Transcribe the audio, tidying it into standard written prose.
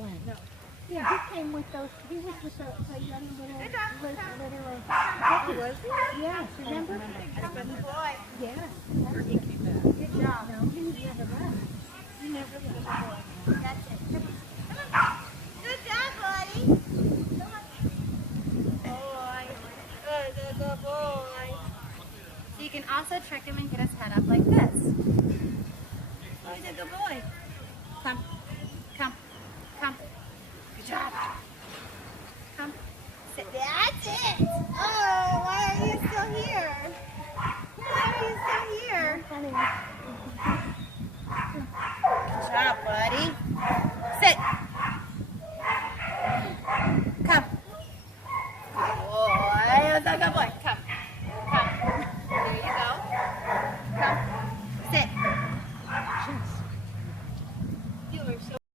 went. No. Yeah, he came with those. He was with a young little puppy, was he? Yes, remember? Good boy. Yeah. Good job. No, he never left. He never left. That's it. Come on. Good job, buddy. Come on. Boy. Good boy. So you can also trick him and get his head up like this. Oh, he's a good boy. Come. Come. Come. Good job. Come. Sit. That's it. Oh, why are you still here? Why are you still here?